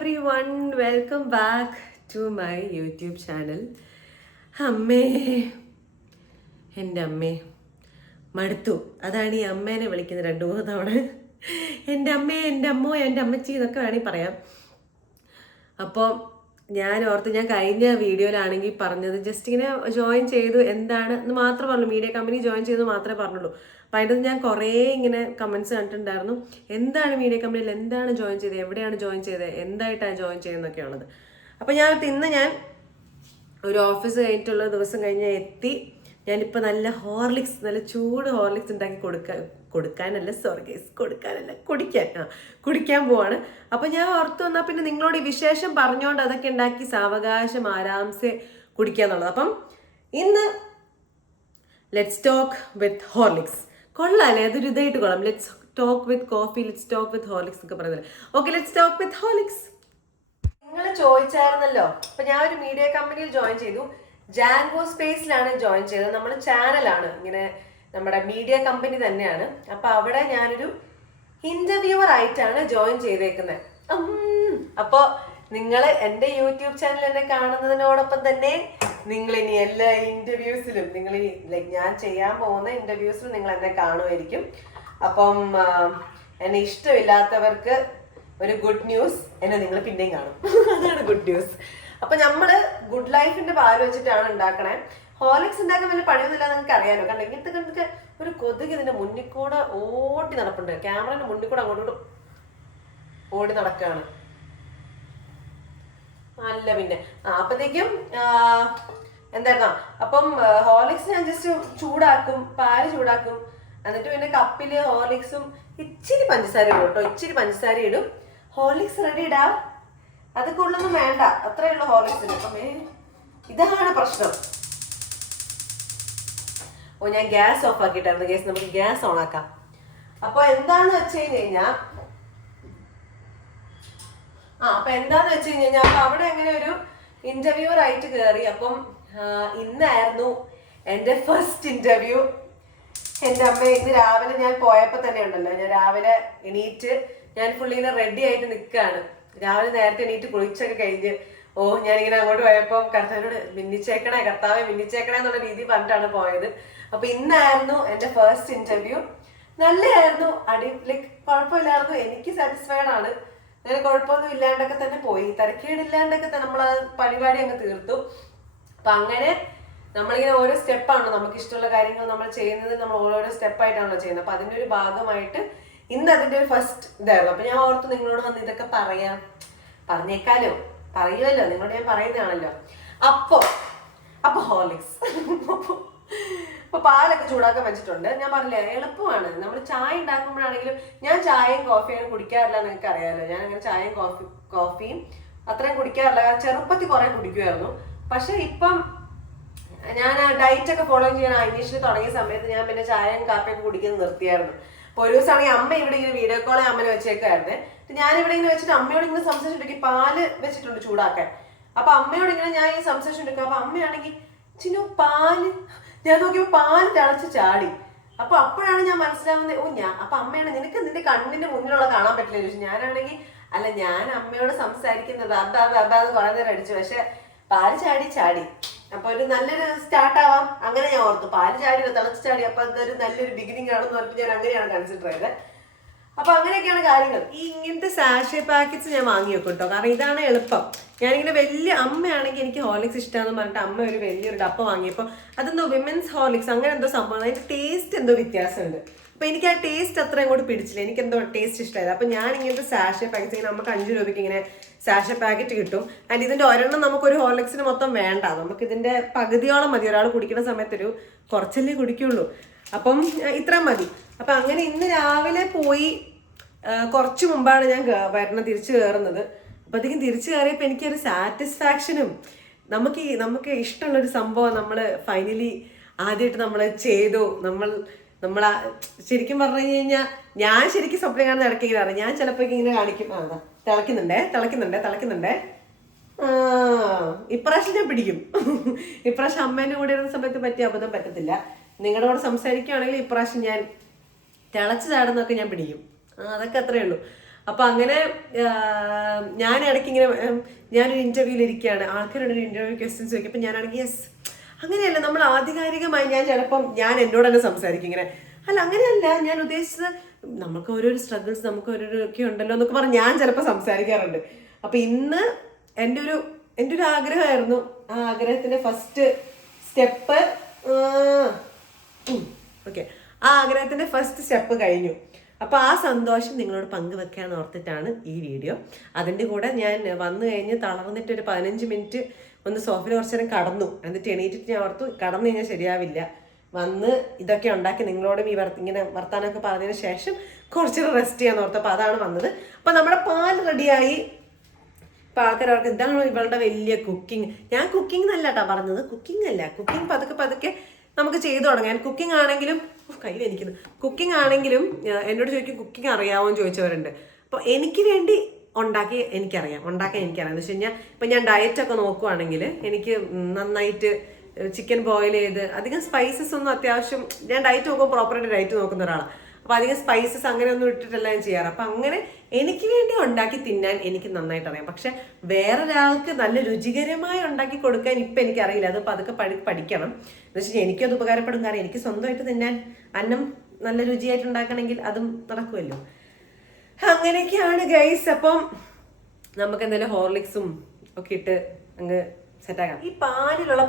everyone, welcome back to my YouTube channel. അമ്മേ, എൻ്റെ അമ്മേ മടുത്തു. അതാണ് ഈ അമ്മേനെ വിളിക്കുന്നത് 2-3 തവണ. എൻ്റെ അമ്മേ, എൻ്റെ അമ്മോ, എൻ്റെ അമ്മച്ചി എന്നൊക്കെ വേണമെങ്കിൽ പറയാം. അപ്പോൾ ഞാൻ കഴിഞ്ഞ വീഡിയോയിലാണെങ്കിൽ പറഞ്ഞത് ജസ്റ്റ് ഇങ്ങനെ ജോയിൻ ചെയ്തു എന്താണ് എന്ന് മാത്രമേ പറഞ്ഞുള്ളൂ. മീഡിയ കമ്പനി ജോയിൻ ചെയ്തു മാത്രമേ പറഞ്ഞുള്ളൂ. അപ്പം അതിൻ്റെ ഞാൻ കുറേ ഇങ്ങനെ കമൻറ്റ്സ് കണ്ടിട്ടുണ്ടായിരുന്നു. എന്താണ് മീഡിയ കമ്പനിയിൽ, എന്താണ് ജോയിൻ ചെയ്തത്, എവിടെയാണ് ജോയിൻ ചെയ്തത്, എന്തായിട്ടാണ് ജോയിൻ ചെയ്യുന്നതൊക്കെയാണുള്ളത്. അപ്പോൾ ഇന്ന് ഞാൻ ഒരു ഓഫീസ് കഴിഞ്ഞിട്ടുള്ള ദിവസം കഴിഞ്ഞ് എത്തി. ഞാനിപ്പോൾ നല്ല ഹോർലിക്സ്, നല്ല ചൂട് ഹോർലിക്സ് ഉണ്ടാക്കി കുടിക്കാൻ പോവാണ്. അപ്പോൾ ഞാൻ ഓർത്തു വന്നാൽ പിന്നെ നിങ്ങളോട് ഈ വിശേഷം പറഞ്ഞുകൊണ്ട് അതൊക്കെ ഉണ്ടാക്കി സാവകാശം ആരാംസെ കുടിക്കാന്നുള്ളത്. അപ്പം ഇന്ന് ലെറ്റ്സ് ടോക്ക് വിത്ത് ഹോർലിക്സ്. കൊള്ളാല്ലേ, അതൊരു ഇതായിട്ട് കൊള്ളാം. Let's talk with coffee, let's talk with Horlicks ഒക്കെ പറയുന്നത്. Okay, let's talk with Horlicks. നിങ്ങൾ ചോദിച്ചായിരുന്നല്ലോ, അപ്പൊ ഞാൻ ഒരു മീഡിയ കമ്പനിയിൽ ജോയിൻ ചെയ്തു. ജാങ്കോ സ്പേസിലാണ് ജോയിൻ ചെയ്തത്. നമ്മുടെ ചാനലാണ്, ഇങ്ങനെ നമ്മുടെ മീഡിയ കമ്പനി തന്നെയാണ്. അപ്പൊ അവിടെ ഞാനൊരു ഇന്റർവ്യൂവർ ആയിട്ടാണ് ജോയിൻ ചെയ്തേക്കുന്നത്. അപ്പോൾ നിങ്ങൾ എൻ്റെ യൂട്യൂബ് ചാനൽ എന്നെ കാണുന്നതിനോടൊപ്പം തന്നെ നിങ്ങൾ ഇനി എല്ലാ ഇന്റർവ്യൂസിലും, നിങ്ങൾ ഞാൻ ചെയ്യാൻ പോകുന്ന ഇന്റർവ്യൂസിലും നിങ്ങൾ എന്നെ കാണുമായിരിക്കും. അപ്പം എന്നെ ഇഷ്ടമില്ലാത്തവർക്ക് ഒരു ഗുഡ് ന്യൂസ്, എന്നെ നിങ്ങൾ പിന്നെയും കാണും. അതാണ് ഗുഡ് ന്യൂസ്. അപ്പൊ നമ്മള് ഗുഡ് ലൈഫിന്റെ പാല് വെച്ചിട്ടാണ് ഉണ്ടാക്കണേ. ഹോർലിക്സ് ഉണ്ടാക്കാൻ വലിയ പണിയൊന്നുമില്ല, നിങ്ങൾക്ക് അറിയാലോ. കാരണം ഇങ്ങനത്തെ കണ്ടൊക്കെ ഒരു കൊതുക് ഇതിന്റെ മുന്നിൽ കൂടെ ഓടി നടപ്പുണ്ട്. ക്യാമറയുടെ മുന്നിൽ കൂടെ അങ്ങോട്ടും ഓടി നടക്കുകയാണ്. അല്ല പിന്നെ അപ്പത്തേക്കും എന്തായിരുന്നാ, അപ്പം ഹോർലിക്സ് ഞാൻ ജസ്റ്റ് ചൂടാക്കും, പാല് ചൂടാക്കും. എന്നിട്ട് പിന്നെ കപ്പില് ഹോർലിക്സും ഇച്ചിരി പഞ്ചസാര ഇടും കേട്ടോ, ഇച്ചിരി പഞ്ചസാര ഇടും. ഹോർലിക്സ് റെഡി ഇടാ, അത് കൂടുതലൊന്നും വേണ്ട, അത്രേ ഉള്ളൂ ഹോർലിക്സിന്. അപ്പം ഇതാണ് പ്രശ്നം. ഞാൻ ഗ്യാസ് ഓഫ് ആക്കിയിട്ടായിരുന്നു. നമുക്ക് ഗ്യാസ് ഓൺ ആക്കാം. അപ്പൊ എന്താന്ന് വെച്ച് കഴിഞ്ഞാൽ അപ്പൊ അവിടെ അങ്ങനെ ഒരു ഇന്റർവ്യൂവർ ആയിട്ട് കയറി. അപ്പം ഇന്നായിരുന്നു എൻ്റെ ഫസ്റ്റ് ഇന്റർവ്യൂ. എൻ്റെ അമ്മ ഇന്ന് രാവിലെ ഞാൻ പോയപ്പോ തന്നെ ഉണ്ടല്ലോ, ഞാൻ രാവിലെ എണീറ്റ് ഞാൻ ഫുള്ളിങ്ങനെ റെഡി ആയിട്ട് നിൽക്കുകയാണ്. രാവിലെ നേരത്തെ എണീറ്റ് കുളിച്ചൊക്കെ കഴിഞ്ഞ് ഞാനിങ്ങനെ അങ്ങോട്ട് പോയപ്പോൾ കർത്താവിനോട് കർത്താവെ മിന്നിച്ചേക്കണേ എന്നുള്ള രീതി പറഞ്ഞിട്ടാണ് പോയത്. അപ്പൊ ഇന്നായിരുന്നു എൻ്റെ ഫസ്റ്റ് ഇന്റർവ്യൂ. നല്ലതായിരുന്നു, കുഴപ്പമില്ലായിരുന്നു. എനിക്ക് സാറ്റിസ്ഫൈഡ് ആണ്. അങ്ങനെ കുഴപ്പമൊന്നും ഇല്ലാണ്ടൊക്കെ തന്നെ പോയി, തിരക്കേടില്ലാണ്ടൊക്കെ തന്നെ നമ്മൾ ആ പരിപാടി അങ്ങ് തീർത്തു. അപ്പൊ അങ്ങനെ നമ്മളിങ്ങനെ ഓരോ സ്റ്റെപ്പാണല്ലോ, നമുക്ക് ഇഷ്ടമുള്ള കാര്യങ്ങൾ നമ്മൾ ചെയ്യുന്നത്, നമ്മൾ ഓരോരോ സ്റ്റെപ്പായിട്ടാണല്ലോ ചെയ്യുന്നത്. അപ്പൊ അതിൻ്റെ ഒരു ഭാഗമായിട്ട് ഇന്ന് അതിൻ്റെ ഒരു ഫസ്റ്റ് ഇതായിരുന്നു. അപ്പൊ ഞാൻ ഓർത്ത് നിങ്ങളോട് വന്ന് ഇതൊക്കെ പറഞ്ഞേക്കാലോ, പറയുമല്ലോ, നിങ്ങളോട് ഞാൻ പറയുന്നതാണല്ലോ. അപ്പൊ ഹോർലിക്സ് അപ്പൊ പാലൊക്കെ ചൂടാക്കാൻ വെച്ചിട്ടുണ്ട്. ഞാൻ പറഞ്ഞില്ലേ, എളുപ്പമാണ്. നമ്മൾ ചായ ഉണ്ടാക്കുമ്പോഴാണെങ്കിലും, ഞാൻ ചായയും കോഫിയും കുടിക്കാറില്ല, നിങ്ങൾക്ക് അറിയാമല്ലോ. ഞാൻ അങ്ങനെ ചായയും കോഫിയും അത്രയും കുടിക്കാറില്ല. ചെറുപ്പത്തിൽ കുറെ കുടിക്കുമായിരുന്നു. പക്ഷെ ഇപ്പം ഞാൻ ഡയറ്റ് ഒക്കെ ഫോളോ ചെയ്യാൻ ഇനീഷ്യലി തുടങ്ങിയ സമയത്ത് ഞാൻ പിന്നെ ചായയും കാപ്പിയൊക്കെ കുടിക്കുന്നത് നിർത്തിയായിരുന്നു. അപ്പൊ ഒരു ദിവസമാണെങ്കിൽ അമ്മ ഇവിടെ ഇങ്ങനെ വീഡിയോ കോളെ അമ്മനെ വെച്ചേക്കായിരുന്നേ. ഞാനിവിടെ ഇങ്ങനെ വെച്ചിട്ട് അമ്മയോട് ഇങ്ങനെ സംസാരിച്ചിട്ടുണ്ടെങ്കിൽ പാല് വെച്ചിട്ടുണ്ട് ചൂടാക്കാൻ. അപ്പൊ അമ്മയോട് ഇങ്ങനെ ഞാൻ ഈ സംസാരിച്ചിട്ടുണ്ടെങ്കിൽ അപ്പൊ അമ്മയാണെങ്കിൽ ചിന്നു പാല്, ഞാൻ നോക്കിയപ്പോ പാല് തിളച്ച് ചാടി. അപ്പൊ അപ്പോഴാണ് ഞാൻ മനസ്സിലാവുന്നത്, അപ്പൊ അമ്മയാണ്, നിനക്ക് നിന്റെ കണ്ണിന്റെ മുന്നിലുള്ള കാണാൻ പറ്റില്ല ചോദിച്ചു. ഞാനാണെങ്കിൽ അല്ല, ഞാൻ അമ്മയോട് സംസാരിക്കുന്നത് അതാന്ന് കുറെ നേരം അടിച്ചു. പക്ഷെ പാല് ചാടി. അപ്പൊ ഒരു നല്ലൊരു സ്റ്റാർട്ട് ആവാം, അങ്ങനെ ഞാൻ ഓർത്തു. പാല് ചാടി, തിളച്ച് ചാടി, അപ്പൊ അതൊരു നല്ലൊരു ബിഗിനിങ് ആണെന്ന് പറഞ്ഞിട്ട് ഞാൻ അങ്ങനെയാണ് കൺസിഡർ ചെയ്തത്. അപ്പൊ അങ്ങനെയൊക്കെയാണ് കാര്യങ്ങൾ. ഈ ഇങ്ങനത്തെ സാഷേ പാക്കറ്റ്സ് ഞാൻ വാങ്ങി വെക്കും കേട്ടോ, കാരണം ഇതാണ് എളുപ്പം. ഞാനിങ്ങനെ വലിയ അമ്മയാണെങ്കിൽ എനിക്ക് ഹോർലിക്സ് ഇഷ്ടമാണെന്ന് പറഞ്ഞിട്ട് അമ്മ ഒരു വലിയൊരു ഡപ്പ വാങ്ങിയപ്പോൾ അതെന്തോ വിമൻസ് ഹോർലിക്സ് അങ്ങനെ എന്തോ സംഭവം, അതിന്റെ ടേസ്റ്റ് എന്തോ വ്യത്യാസമുണ്ട്. അപ്പൊ എനിക്ക് ആ ടേസ്റ്റ് അത്ര അങ്ങോട്ട് പിടിച്ചില്ല, എനിക്ക് എന്തോ ടേസ്റ്റ് ഇഷ്ടമായത്. അപ്പൊ ഞാൻ ഇങ്ങനത്തെ സാഷേ പാക്കറ്റ്സ് ഇങ്ങനെ നമുക്ക് 5 രൂപയ്ക്ക് ഇങ്ങനെ സാഷേ പാക്കറ്റ് കിട്ടും. ആൻഡ് ഇതിന്റെ ഒരെണ്ണം നമുക്കൊരു ഹോർലിക്സിന് മൊത്തം വേണ്ട, നമുക്ക് ഇതിന്റെ പകുതിയോളം മതി. ഒരാൾ കുടിക്കുന്ന സമയത്ത് ഒരു കുറച്ചല്ലേ കുടിക്കുള്ളൂ, അപ്പം ഇത്ര മതി. അപ്പൊ അങ്ങനെ ഇന്ന് രാവിലെ പോയി, കുറച്ച് മുമ്പാണ് ഞാൻ തിരിച്ചു കയറുന്നത്. അപ്പോഴത്തേക്കും തിരിച്ചു കയറിയപ്പോൾ എനിക്കൊരു സാറ്റിസ്ഫാക്ഷനും, നമുക്ക് ഇഷ്ടമുള്ളൊരു സംഭവം നമ്മൾ ഫൈനലി ആദ്യമായിട്ട് നമ്മൾ ചെയ്തു. നമ്മൾ ശരിക്കും പറഞ്ഞു കഴിഞ്ഞാൽ ഞാൻ ശരിക്കും സ്വപ്നം കാണുന്ന ഇടയ്ക്കിങ്ങനെ ഞാൻ ചിലപ്പോൾ ഇങ്ങനെ കാണിക്കും, തിളക്കുന്നുണ്ടേ. ഇപ്രാവശ്യം ഞാൻ പിടിക്കും. ഇപ്രാവശ്യം അമ്മേൻ്റെ കൂടെ ഇരുന്ന സമയത്ത് പറ്റിയ അബദ്ധം പറ്റത്തില്ല. നിങ്ങളുടെ കൂടെ സംസാരിക്കുകയാണെങ്കിൽ ഇപ്രാവശ്യം ഞാൻ തിളച്ച് ചാടുന്നൊക്കെ ഞാൻ പിടിക്കും. അതൊക്കെ അത്രയേ ഉള്ളൂ. അപ്പൊ അങ്ങനെ ഞാൻ ഇടയ്ക്ക് ഇങ്ങനെ ഞാനൊരു ഇന്റർവ്യൂവിൽ ഇരിക്കുകയാണ്, ആൾക്കാരോട് ഒരു ഇന്റർവ്യൂ ക്വസ്റ്റ്യൻസ് ചോദിക്കും. അപ്പൊ ഞാനാണെങ്കിൽ യെസ്, അങ്ങനെയല്ല നമ്മൾ ആധികാരികമായി ഞാൻ എന്നോട് തന്നെ സംസാരിക്കും ഇങ്ങനെ. അല്ല അങ്ങനെയല്ല ഞാൻ ഉദ്ദേശിച്ചത്, നമുക്ക് ഓരോരോ സ്ട്രഗിൾസ് നമുക്ക് ഓരോരോ ഒക്കെ ഉണ്ടല്ലോ എന്നൊക്കെ പറഞ്ഞ് ഞാൻ ചിലപ്പോൾ സംസാരിക്കാറുണ്ട്. അപ്പൊ ഇന്ന് എൻ്റെ ഒരു ആഗ്രഹമായിരുന്നു. ആ ആഗ്രഹത്തിന്റെ ഫസ്റ്റ് സ്റ്റെപ്പ് ഓക്കെ, ആ ആഗ്രഹത്തിന്റെ ഫസ്റ്റ് സ്റ്റെപ്പ് കഴിഞ്ഞു. അപ്പൊ ആ സന്തോഷം നിങ്ങളോട് പങ്കുവെക്കാന്ന് ഓർത്തിട്ടാണ് ഈ വീഡിയോ. അതിൻ്റെ കൂടെ ഞാൻ വന്നു കഴിഞ്ഞ് തളർന്നിട്ട് ഒരു 15 മിനിറ്റ് ഒന്ന് സോഫയിൽ കുറച്ച് നേരം കടന്നു. എന്നിട്ട് എണീറ്റിട്ട് ഞാൻ ഓർത്തു കടന്നു കഴിഞ്ഞാൽ ശരിയാവില്ല, വന്ന് ഇതൊക്കെ ഉണ്ടാക്കി നിങ്ങളോടും ഇങ്ങനെ വർത്താനമൊക്കെ പറഞ്ഞതിന് ശേഷം കുറച്ചൊരു റെസ്റ്റ് ചെയ്യാൻ ഓർത്തു. അപ്പൊ അതാണ് വന്നത്. അപ്പൊ നമ്മുടെ പാൽ റെഡിയായി. ഇപ്പൊ ആൾക്കാർക്ക് ഇതാണ് ഇവളുടെ വലിയ കുക്കിംഗ്. ഞാൻ കുക്കിംഗ് എന്നല്ല കേട്ടോ പറഞ്ഞത്, കുക്കിംഗ് അല്ല, കുക്കിംഗ് പതുക്കെ പതുക്കെ നമുക്ക് ചെയ്തു തുടങ്ങാൻ. കുക്കിംഗ് ആണെങ്കിലും കയ്യിലെനിക്കുന്നു, കുക്കിംഗ് ആണെങ്കിലും എന്നോട് ചോദിക്കും കുക്കിംഗ് അറിയാമോ എന്ന് ചോദിച്ചവരുണ്ട്. അപ്പോൾ എനിക്ക് വേണ്ടി ഉണ്ടാക്കാൻ എനിക്കറിയാം എന്ന് വെച്ച് കഴിഞ്ഞാൽ ഇപ്പം ഞാൻ ഡയറ്റൊക്കെ നോക്കുവാണെങ്കിൽ എനിക്ക് നന്നായിട്ട് ചിക്കൻ ബോയിൽ ചെയ്ത് അധികം സ്പൈസസ് ഒന്നും അത്യാവശ്യം, ഞാൻ ഡയറ്റ് നോക്കുമ്പോൾ പ്രോപ്പറായിട്ട് ഡയറ്റ് നോക്കുന്ന ഒരാളാണ്. അപ്പോൾ അധികം സ്പൈസസ് അങ്ങനെയൊന്നും ഇട്ടിട്ടല്ല ഞാൻ ചെയ്യാറ്. അപ്പം അങ്ങനെ എനിക്ക് വേണ്ടി ഉണ്ടാക്കി തിന്നാൻ എനിക്ക് നന്നായിട്ട് അറിയാം. പക്ഷെ വേറൊരാൾക്ക് നല്ല രുചികരമായി ഉണ്ടാക്കി കൊടുക്കാൻ ഇപ്പം എനിക്കറിയില്ല. അത് പതുക്കെ പഠിക്കണം എന്ന് വെച്ചാൽ എനിക്കത് ഉപകാരപ്പെടും. കാരണം എനിക്ക് സ്വന്തമായിട്ട് തിന്നാൻ അന്നം നല്ല രുചിയായിട്ട് ഉണ്ടാക്കണമെങ്കിൽ അതും നടക്കുമല്ലോ. അങ്ങനെയൊക്കെയാണ് ഗൈസ്. അപ്പം നമുക്ക് എന്തായാലും ഹോർലിക്സും ഒക്കെ ഇട്ട് അങ്ങ് സെറ്റാക്കാം. ഈ പാലിലുള്ള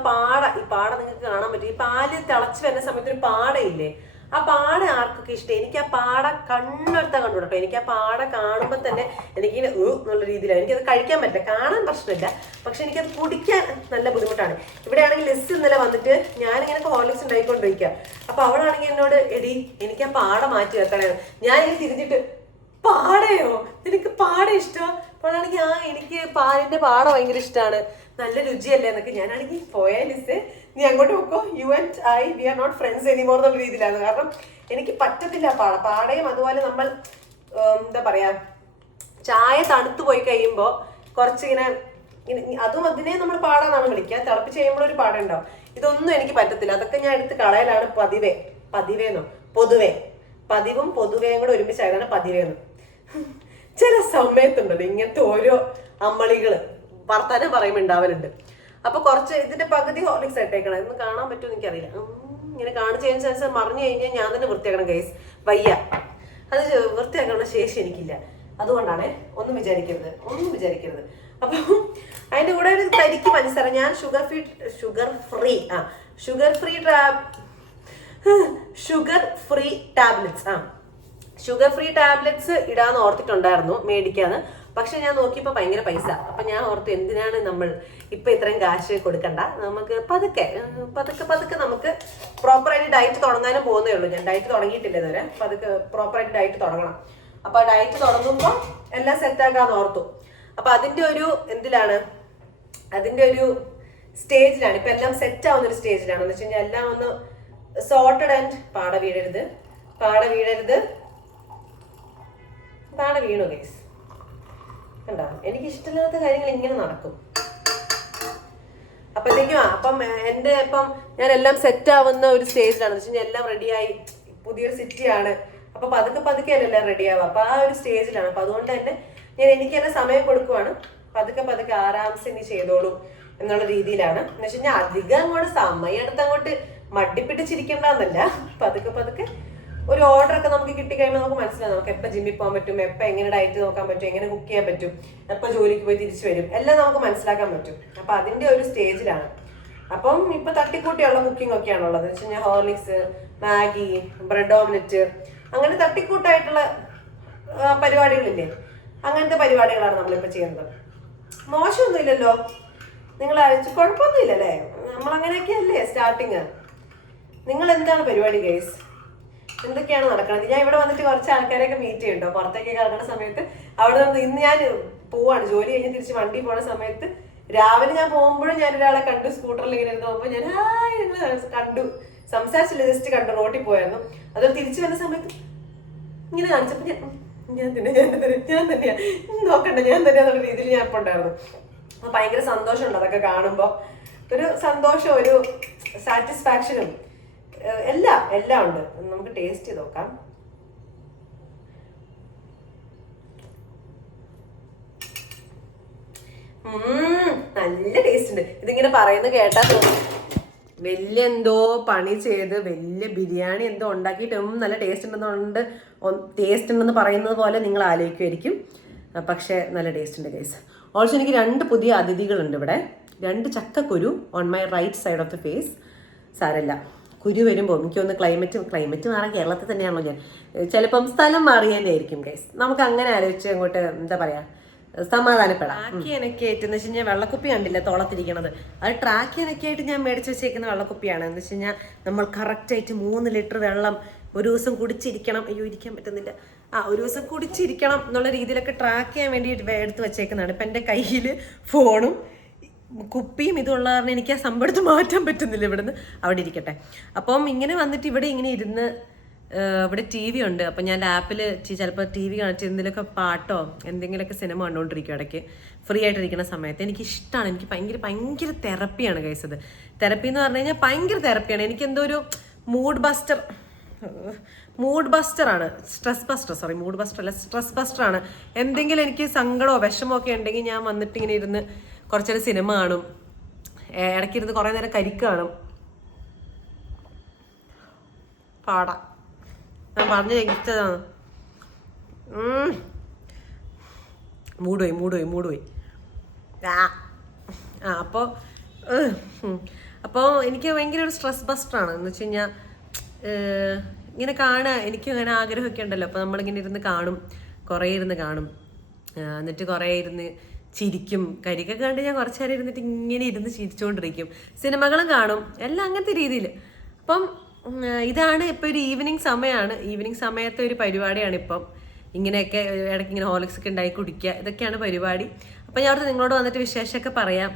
ഈ പാട നിങ്ങൾക്ക് കാണാൻ പറ്റും. ഈ പാല് തിളച്ച് വരുന്ന സമയത്ത് ഒരു പാടയില്ലേ, ആ പാട ആർക്കൊക്കെ ഇഷ്ടം. എനിക്ക് ആ പാട കണ്ണെടുത്താൽ കണ്ടു കേട്ടോ. എനിക്ക് ആ പാട കാണുമ്പോൾ തന്നെ എനിക്കിങ്ങനെ എന്നുള്ള രീതിയിലാണ്. എനിക്കത് കഴിക്കാൻ പറ്റില്ല, കാണാൻ പ്രശ്നമില്ല, പക്ഷെ എനിക്കത് കുടിക്കാൻ നല്ല ബുദ്ധിമുട്ടാണ്. ഇവിടെ ആണെങ്കിൽ ലെസ് ഇന്നലെ വന്നിട്ട് ഞാനിങ്ങനെ ഹോർലിക്സ് ഉണ്ടായിക്കൊണ്ടിരിക്കുക. അപ്പൊ അവളാണെങ്കിൽ എന്നോട് എടി എനിക്ക് ആ പാട മാറ്റി വെക്കണേ. ഞാൻ ഇനി തിരിഞ്ഞിട്ട് പാടയോ, നിനക്ക് പാട ഇഷ്ടമാണ്? അപ്പോഴാണെങ്കിൽ എനിക്ക് പാലിന്റെ പാട ഭയങ്കര ഇഷ്ടമാണ്, നല്ല രുചിയല്ലേ എന്നൊക്കെ. ഞാനാണെങ്കിൽ പോയ ലിസ് നീ അങ്ങോട്ട് നോക്കോ, you and I we are not friends anymore എന്നുള്ള രീതിയിലാണ്. കാരണം എനിക്ക് പറ്റത്തില്ല പാടയും. അതുപോലെ നമ്മൾ എന്താ പറയാ, ചായ തണുത്തു പോയി കഴിയുമ്പോൾ കുറച്ചിങ്ങനെ അതും അതിനെ നമ്മൾ പാടാന്നാണ് വിളിക്കുക. തിളപ്പിച്ച് കഴിയുമ്പോൾ ഒരു പാട ഉണ്ടാവും. ഇതൊന്നും എനിക്ക് പറ്റത്തില്ല. അതൊക്കെ ഞാൻ എടുത്ത് കളയലാണ് പതിവും പൊതുവേയും കൂടെ ഒരുമിച്ചായതാണ് പതിവേന്ന്. ചില സമയത്തുണ്ടല്ലോ ഇങ്ങനത്തെ ഓരോ അമ്മളികള് വർത്താനം പറയുമ്പോൾ ഉണ്ടാവലുണ്ട്. അപ്പൊ കുറച്ച് ഇതിന്റെ പകുതി ഹോർലിക്സ് ഇട്ടേക്കണം. ഇന്ന് കാണാൻ പറ്റുമോ എനിക്കറിയില്ല. ഇങ്ങനെ കാണിച്ചതിന് ശേഷം മറിഞ്ഞു കഴിഞ്ഞാൽ ഞാൻ തന്നെ വൃത്തിയാക്കണം ഗൈസ്. വയ്യ, അത് വൃത്തിയാക്കാനുള്ള ശേഷി എനിക്കില്ല. അതുകൊണ്ടാണ് ഒന്നും വിചാരിക്കരുത്. അപ്പൊ അതിന്റെ കൂടെ ഒരു തരിക്ക് പഞ്ചസാര. ഞാൻ ഷുഗർ ഫ്രീ ടാബ്ലറ്റ്സ് ഇടാന്ന് ഓർത്തിട്ടുണ്ടായിരുന്നു മേടിക്കാന്ന്. പക്ഷെ ഞാൻ നോക്കിയപ്പോൾ ഭയങ്കര പൈസ. അപ്പൊ ഞാൻ ഓർത്തു എന്തിനാണ് നമ്മൾ ഇപ്പൊ ഇത്രയും കാശ് കൊടുക്കണ്ട, നമുക്ക് പതുക്കെ നമുക്ക് പ്രോപ്പറായിട്ട് ഡയറ്റ് തുടങ്ങാനും പോകുന്നേ ഉള്ളൂ. ഞാൻ ഡയറ്റ് തുടങ്ങിയിട്ടില്ല ഇതുവരെ. പതുക്കെ പ്രോപ്പറായിട്ട് ഡയറ്റ് തുടങ്ങണം. അപ്പൊ ഡയറ്റ് തുടങ്ങുമ്പോൾ എല്ലാം സെറ്റാക്കാന്ന് ഓർത്തു. അപ്പൊ അതിന്റെ ഒരു സ്റ്റേജിലാണ് ഇപ്പൊ. എല്ലാം സെറ്റ് ആവുന്ന ഒരു സ്റ്റേജിലാണ്. എന്ന് വെച്ച് കഴിഞ്ഞാൽ എല്ലാം ഒന്ന് സോർട്ടഡ് ആൻഡ് പാട വീണു ഗൈസ്. കണ്ടോ, എനിക്ക് ഇഷ്ടമില്ലാത്ത കാര്യങ്ങൾ ഇങ്ങനെ നടക്കും. അപ്പം ഞാൻ എല്ലാം സെറ്റ് ആവുന്ന ഒരു സ്റ്റേജിലാണ്. എന്ന് വെച്ചാൽ എല്ലാം റെഡിയായി, പുതിയൊരു സിറ്റിയാണ്. അപ്പൊ പതുക്കെ എല്ലാം റെഡിയാവും. അപ്പൊ ആ ഒരു സ്റ്റേജിലാണ്. അപ്പൊ അതുകൊണ്ട് തന്നെ എനിക്ക് തന്നെ സമയം കൊടുക്കുവാണ്. പതുക്കെ ആരാംസെ ഇനി ചെയ്തോളൂ എന്നുള്ള രീതിയിലാണ്. എന്ന് വെച്ച് കഴിഞ്ഞാൽ അധികം അങ്ങോട്ട് സമയം എടുത്ത് അങ്ങോട്ട് മടിപ്പിടിച്ചിരിക്കേണ്ടെന്നല്ല. പതുക്കെ ഒരു ഓർഡർ ഒക്കെ നമുക്ക് കിട്ടിക്കഴിയുമ്പോൾ നമുക്ക് മനസ്സിലാവും നമുക്ക് എപ്പോൾ ജിമ്മിൽ പോകാൻ പറ്റും, എപ്പോൾ എങ്ങനെ ഡയറ്റ് നോക്കാൻ പറ്റും, എങ്ങനെ കുക്ക് ചെയ്യാൻ പറ്റും, എപ്പോൾ ജോലിക്ക് പോയി തിരിച്ചു വരും, എല്ലാം നമുക്ക് മനസ്സിലാക്കാൻ പറ്റും. അപ്പൊ അതിന്റെ ഒരു സ്റ്റേജിലാണ്. അപ്പം ഇപ്പൊ തട്ടിക്കൂട്ടിയുള്ള കുക്കിംഗ് ഒക്കെയാണുള്ളത്. എന്ന് വെച്ച് കഴിഞ്ഞാൽ ഹോർലിക്സ്, മാഗി, ബ്രെഡ് ഓംലെറ്റ്, അങ്ങനെ തട്ടിക്കൂട്ടായിട്ടുള്ള പരിപാടികളില്ലേ, അങ്ങനത്തെ പരിപാടികളാണ് നമ്മളിപ്പോ ചെയ്യുന്നത്. മോശമൊന്നുമില്ലല്ലോ, നിങ്ങൾ അയച്ചു കുഴപ്പമൊന്നുമില്ലല്ലേ? നമ്മളങ്ങനെയൊക്കെയല്ലേ സ്റ്റാർട്ടിങ്. നിങ്ങൾ എന്താണ് പരിപാടി ഗൈസ്? എന്തൊക്കെയാണ് നടക്കുന്നത്? ഞാൻ ഇവിടെ വന്നിട്ട് കുറച്ച് ആൾക്കാരെയൊക്കെ മീറ്റ് ചെയ്യുന്നുണ്ടോ പുറത്തേക്കൊക്കെ ഇറങ്ങുന്ന സമയത്ത്. അവിടെ നിന്ന് ഇന്ന് ഞാൻ പോവാണ്, ജോലി കഴിഞ്ഞ് തിരിച്ച് വണ്ടി പോണ സമയത്ത് രാവിലെ ഞാൻ പോകുമ്പോഴും ഞാൻ ഒരാളെ കണ്ടു, സ്കൂട്ടറിൽ ഇങ്ങനെ ഇരുന്ന് പോകുമ്പോൾ ഞാൻ കണ്ടു, സംസാരിച്ചില്ല, ജസ്റ്റ് കണ്ടു, റോട്ടിൽ പോയായിരുന്നു. അത് തിരിച്ചു വരുന്ന സമയത്ത് ഇങ്ങനെ കാണിച്ചപ്പോൾ ഞാൻ തന്നെയാ നോക്കണ്ട, ഞാൻ തന്നെയാന്നുള്ള രീതിയിൽ ഞാൻ ഇപ്പൊ ഉണ്ടായിരുന്നു. അപ്പൊ ഭയങ്കര സന്തോഷമുണ്ട് അതൊക്കെ കാണുമ്പോൾ. ഒരു സന്തോഷം, ഒരു സാറ്റിസ്ഫാക്ഷനും എല്ലാം ഉണ്ട്. നമുക്ക് ടേസ്റ്റ് ചെയ്ത് നോക്കാം. നല്ല ടേസ്റ്റ് ഉണ്ട്. ഇതിങ്ങനെ പറയുന്നത് കേട്ടാ തോന്നും വലിയ എന്തോ പണി ചെയ്ത് വലിയ ബിരിയാണി എന്തോ ഉണ്ടാക്കിയിട്ടും നല്ല ടേസ്റ്റ് ഉണ്ടെന്ന് പറയുന്നത് പോലെ നിങ്ങൾ ആലോചിക്കുമായിരിക്കും. പക്ഷേ നല്ല ടേസ്റ്റ് ഉണ്ട് ഗൈസ്. ഓൾസോ എനിക്ക് 2 പുതിയ അതിഥികളുണ്ട് ഇവിടെ. 2 ചക്കക്കുരു on my right side of the face. സാരല്ല, കുരു വരുമ്പോൾ എനിക്കൊന്ന് ക്ലൈമറ്റ് മാറാൻ കേരളത്തിൽ തന്നെയാണല്ലോ ഞാൻ. ചിലപ്പം സ്ഥലം മാറിയതിൻ്റെ ആയിരിക്കും ഗൈസ്. നമുക്ക് അങ്ങനെ ആലോചിച്ച് അങ്ങോട്ട് എന്താ പറയുക, സമാധാനപ്പെടാം. ട്രാക്കി എന്ന് വെച്ച് കഴിഞ്ഞാൽ വെള്ളക്കുപ്പി കണ്ടില്ല തോളത്തിരിക്കണത്, അത് ട്രാക്കി ആയിട്ട് ഞാൻ മേടിച്ച് വെച്ചേക്കുന്ന വെള്ളക്കുപ്പിയാണ്. എന്ന് വെച്ച് കഴിഞ്ഞാൽ നമ്മൾ കറക്റ്റായിട്ട് 3 ലിറ്റർ വെള്ളം ഒരു ദിവസം കുടിച്ചിരിക്കണം. അയ്യോ, ഇരിക്കാൻ പറ്റുന്നില്ല. ഒരു ദിവസം കുടിച്ചിരിക്കണം എന്നുള്ള രീതിയിലൊക്കെ ട്രാക്ക് ചെയ്യാൻ വേണ്ടി എടുത്ത് വെച്ചേക്കുന്നതാണ്. ഇപ്പം എൻ്റെ കയ്യിൽ ഫോണും കുപ്പിയും ഇതുള്ള കാരണം എനിക്ക് ആ സംഭവം എടുത്ത് മാറ്റാൻ പറ്റുന്നില്ല. ഇവിടുന്ന് അവിടെ ഇരിക്കട്ടെ. അപ്പം ഇങ്ങനെ വന്നിട്ട് ഇവിടെ ഇങ്ങനെ ഇരുന്ന് ഇവിടെ TV ഉണ്ട്. അപ്പം ഞാൻ ലാപ്പിൽ ചിലപ്പോൾ TV കാണിച്ച് എന്തെങ്കിലുമൊക്കെ പാട്ടോ എന്തെങ്കിലുമൊക്കെ സിനിമ കണ്ടുകൊണ്ടിരിക്കും ഇടയ്ക്ക് ഫ്രീ ആയിട്ടിരിക്കുന്ന സമയത്ത്. എനിക്കിഷ്ടമാണ്. എനിക്ക് ഭയങ്കര തെറപ്പിയാണ് ഗൈസ്. അത് തെറപ്പി എന്ന് പറഞ്ഞു കഴിഞ്ഞാൽ ഭയങ്കര തെറപ്പിയാണ്. എനിക്കെന്തോ ഒരു മൂഡ് ബസ്റ്ററാണ്. സ്ട്രെസ് ബസ്റ്ററാണ്. എന്തെങ്കിലും എനിക്ക് സങ്കടമോ വിഷമോ ഒക്കെ ഉണ്ടെങ്കിൽ ഞാൻ വന്നിട്ട് ഇങ്ങനെ ഇരുന്ന് കുറച്ചേരം സിനിമ കാണും. ഇടയ്ക്കിരുന്ന് കുറേ നേരം കരിക്ക് കാണും. പാടാം, ഞാൻ പറഞ്ഞു ഇഷ്ടതാണ്. മൂട് പോയി. അപ്പോൾ എനിക്ക് ഭയങ്കര ഒരു സ്ട്രെസ് ബസ്റ്ററാണ്. എന്ന് വെച്ച് കഴിഞ്ഞാൽ ഇങ്ങനെ കാണുക, എനിക്ക് അങ്ങനെ ആഗ്രഹമൊക്കെ ഉണ്ടല്ലോ. അപ്പോൾ നമ്മളിങ്ങനെ ഇരുന്ന് കാണും, കുറേ ഇരുന്ന് കാണും. എന്നിട്ട് കുറേ ഇരുന്ന് ചിരിക്കും. കരിക്കൊക്കെ കണ്ട് ഞാൻ കുറച്ച് നേരം ഇരുന്നിട്ട് ഇങ്ങനെ ഇരുന്ന് ചിരിച്ചുകൊണ്ടിരിക്കും. സിനിമകളും കാണും, എല്ലാം അങ്ങനത്തെ രീതിയിൽ. അപ്പം ഇതാണ് ഇപ്പോൾ ഒരു ഈവനിങ് സമയമാണ്. ഈവനിങ് സമയത്തെ ഒരു പരിപാടിയാണ് ഇപ്പം. ഇങ്ങനെയൊക്കെ ഇടയ്ക്ക് ഇങ്ങനെ ഹോർലിക്സ് ഒക്കെ ഉണ്ടാക്കി കുടിക്കുക, ഇതൊക്കെയാണ് പരിപാടി. അപ്പം ഞാൻ അവിടുത്തെ നിങ്ങളോട് വന്നിട്ട് വിശേഷമൊക്കെ പറയാം.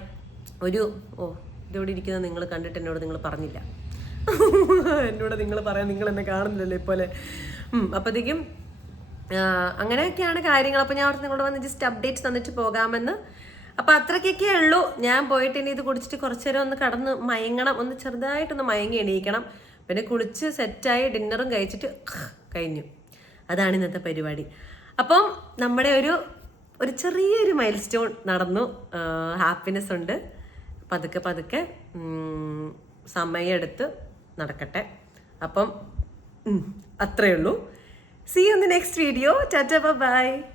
ഇതോടെ ഇരിക്കുന്നത് നിങ്ങൾ കണ്ടിട്ട് എന്നോട് നിങ്ങൾ പറഞ്ഞില്ല. എന്നോട് നിങ്ങൾ പറയാം, നിങ്ങൾ എന്നെ കാണുന്നില്ലല്ലോ ഇപ്പോലെ. അപ്പോഴത്തേക്കും അങ്ങനെയൊക്കെയാണ് കാര്യങ്ങൾ. അപ്പോൾ ഞാൻ അവിടുത്തെ നിങ്ങളോട് വന്ന് ജസ്റ്റ് അപ്ഡേറ്റ്സ് തന്നിട്ട് പോകാമെന്ന്. അപ്പോൾ അത്രയ്ക്കൊക്കെ ഉള്ളൂ. ഞാൻ പോയിട്ട് ഇനി ഇത് കുടിച്ചിട്ട് കുറച്ച് നേരം ഒന്ന് കടന്ന് മയങ്ങണം, ഒന്ന് ചെറുതായിട്ടൊന്ന് മയങ്ങി എണീക്കണം. പിന്നെ കുളിച്ച് സെറ്റായി ഡിന്നറും കഴിച്ചിട്ട് കഴിഞ്ഞു. അതാണ് ഇന്നത്തെ പരിപാടി. അപ്പം നമ്മുടെ ഒരു ചെറിയൊരു മൈൽ സ്റ്റോൺ നടന്നു. ഹാപ്പിനെസ് ഉണ്ട്. പതുക്കെ സമയമെടുത്ത് നടക്കട്ടെ. അപ്പം അത്രയേ ഉള്ളൂ. See you in the next video. Tata, bye bye.